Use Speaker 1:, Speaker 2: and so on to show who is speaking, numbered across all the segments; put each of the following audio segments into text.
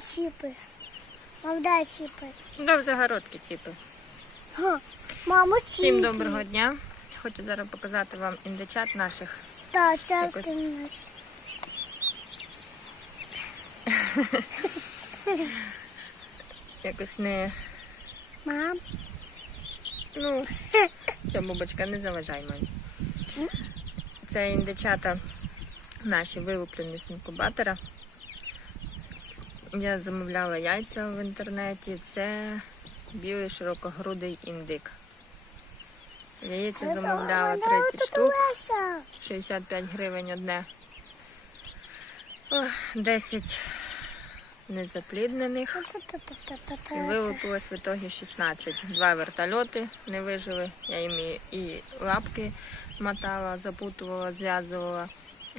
Speaker 1: чіпи. Мам, дай чіпи.
Speaker 2: До загородки ціпи.
Speaker 1: Га. Мамо, чіпи.
Speaker 2: Всім доброго дня. Хочу зараз показати вам індичат наших.
Speaker 1: Та, чарки
Speaker 2: Якось.
Speaker 1: наші.
Speaker 2: Якось не.
Speaker 1: Мам,
Speaker 2: Ну, ця бубочка, не заважай мені. Це індичата наші вилуплені з інкубатора. Я замовляла яйця в інтернеті. Це білий широкогрудий індик. Яйця замовляла 30 штук. 65 гривень одне. Ох, 10 незапліднених. І вилупилось в ітогі 16. Два вертольоти не вижили. Я їм і, і лапки мотала, запутувала, зв'язувала,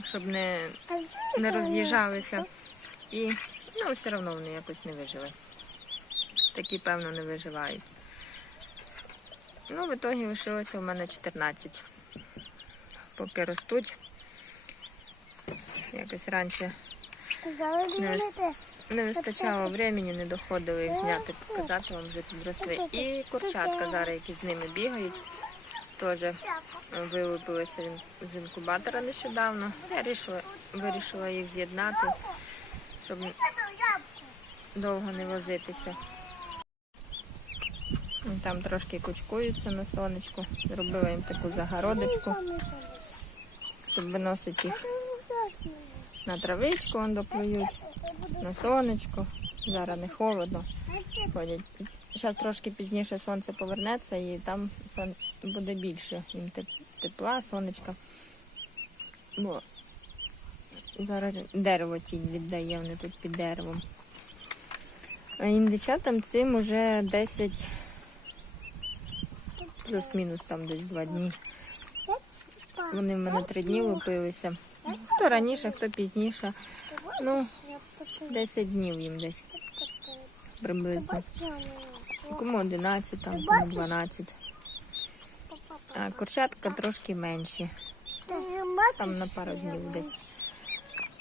Speaker 2: щоб не, не роз'їжджалися. І ну, все одно вони якось не вижили. Такі, певно, не виживають. Ну, в ітогі лишилося у мене 14. Поки ростуть. Якось раніше не вистачало времени, не доходили їх зняти, показати вам вже підросли. І курчатка зараз, які з ними бігають, теж вилупилися з інкубатора нещодавно. Я вирішила, вирішила їх з'єднати, щоб довго не возитися. Там трошки кучкуються на сонечку. Зробила їм таку загородочку, щоб виносити їх на травичку, он доплюють, на сонечко. Зараз не холодно. Зараз трошки пізніше сонце повернеться і там сон... буде більше їм тепла, сонечка. Бо зараз дерево тінь віддає, вони тут під деревом. Індичатам цим уже 10 плюс-мінус там десь два дні. Вони в мене три дні лупилися. Хто раніше, хто пізніше. Ну, 10 днів їм десь приблизно. Кому 11, там, кому 12. А курчатка трошки менші. Там на пару днів десь.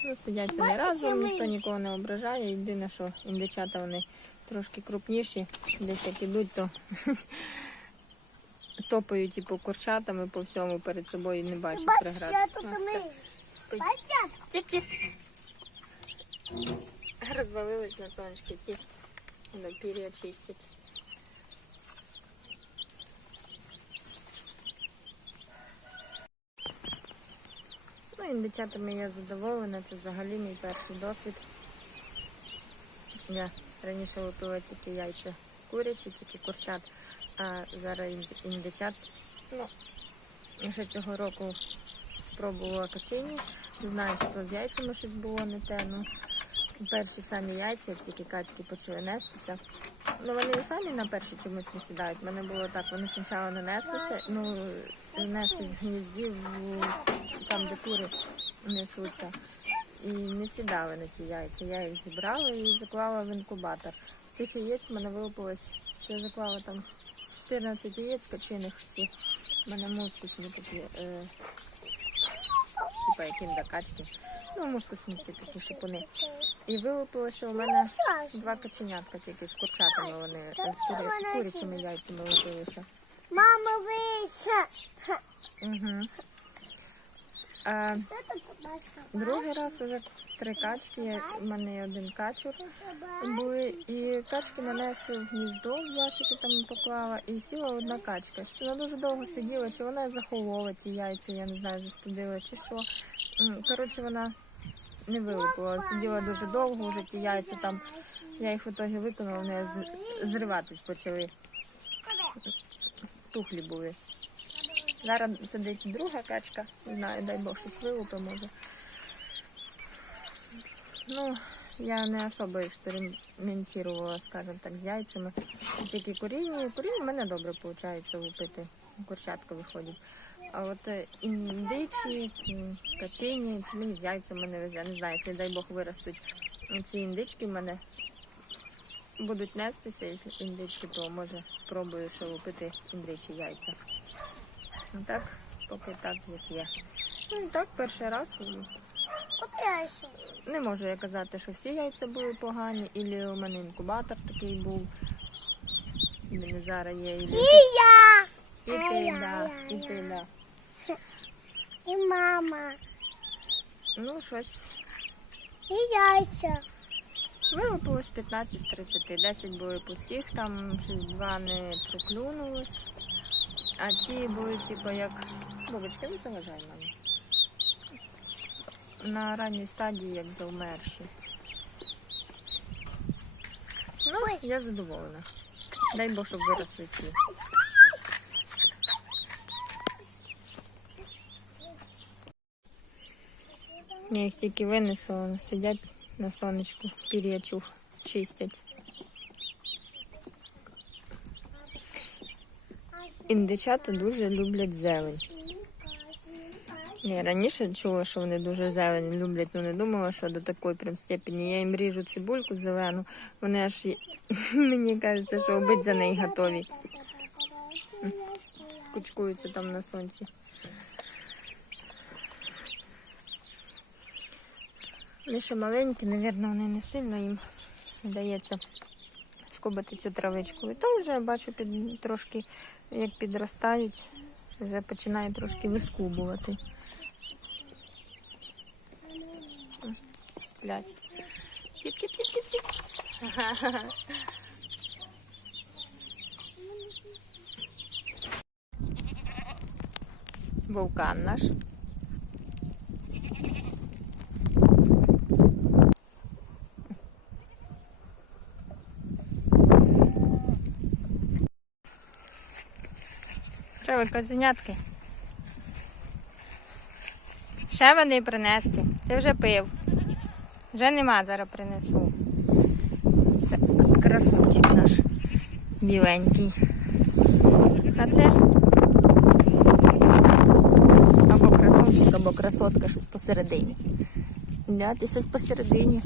Speaker 2: Ну, сидять вони разом, ніхто нікого не ображає. Єдине, що індичата вони трошки крупніші. Десь як ідуть, то топають типу курчатами по всьому перед собою не бачать преград. Спить. Тіп-тіп. Розвалились на сонечки, ті пір'я чистять. Індичатами я задоволена, це взагалі мій перший досвід. Я раніше лупила тільки яйця курячі, тільки курчат, а зараз ін- індичат. Ну, ще цього року спробувала качині. Знаю, що з яйцями щось було не те. Ну, перші самі яйця, як тільки качки почали нестися. Ну вони і самі на перші чомусь не сідають. У мене було так, вони спочатку не неслися, ну неслись з гніздів там, де кури несуться. І не сідали на ті яйця. Я їх зібрала і заклала в інкубатор. З тих яєць в мене вилупилось, я заклала там 14 яєць качиних. Ці в мене мускусні такі. Е, типа як індокачки. Ну, мускусниці такі шипуни. І вилупилося у мене два каченятка тільки з курчатами вони е, з курі, курячими яйцями лупилися.
Speaker 1: Мама, вися.
Speaker 2: Угу. А другий раз вже три качки, у мене є один качур були, і качки нанесли в гніздо, в ящики там поклала, і сіла одна качка. Що вона дуже довго сиділа, чи вона захолола ті яйця, я не знаю, застудила, чи що. Коротше, вона не вилупила, сиділа дуже довго, вже ті яйця там. Я їх в ітогі виконала, вони зриватись почали. Тухлі були. Зараз сидить друга качка, не знаю, дай Бог щось вилупи може. Ну, я не особо експериментувала, скажімо так, з яйцями. Тільки коріння. Коріння в мене добре виходить лупити. Курчатка виходить. А от е, індичі, качині, це мені з яйцями не везе. Не знаю, якщо дай Бог виростуть ці індички в мене будуть нестися, якщо індички, то може спробую ще лупити індичі яйця. Ну так, поки так, як є. Ну і так, перший раз? Не можу я казати, що всі яйця були погані, ілі у мене інкубатор такий був. І зараз є, ілі
Speaker 1: І я,
Speaker 2: і ти, да, і ти, да.
Speaker 1: І мама,
Speaker 2: Ну, щось.
Speaker 1: і яйця.
Speaker 2: Вилупилось 15 з 30, 10 були пустих, там щось два не проклюнулось. А ці були, типу, як. Бабочка, не заважай мені. На ранній стадії, як завмерші. Ну, я задоволена. Дай Бог, щоб виросли ці. Я їх тільки вони сидять на сонечку, пір'ячух чистять. Індичата дуже люблять зелень. Я раніше чула, що вони дуже зелень люблять, але не думала, що до такої прям степені. Я їм ріжу цибульку зелену, вони аж мені кажеться, що обить за неї готові. Кучкуються там на сонці. Вони ще маленькі, мабуть, вони не сильно їм вдається скубати цю травичку. І то вже бачу під трошки, як підростають, вже починає трошки вискубувати. Сплять. Тіп-тіп-тіп-тіп-тіп. Вулкан наш. Що ви козенятки? Ще води принести. Ти вже пив. Вже нема, зараз принесу. Це красунчик наш біленький. А це або красунчик, або красотка щось посередині. Да, ти щось посередині.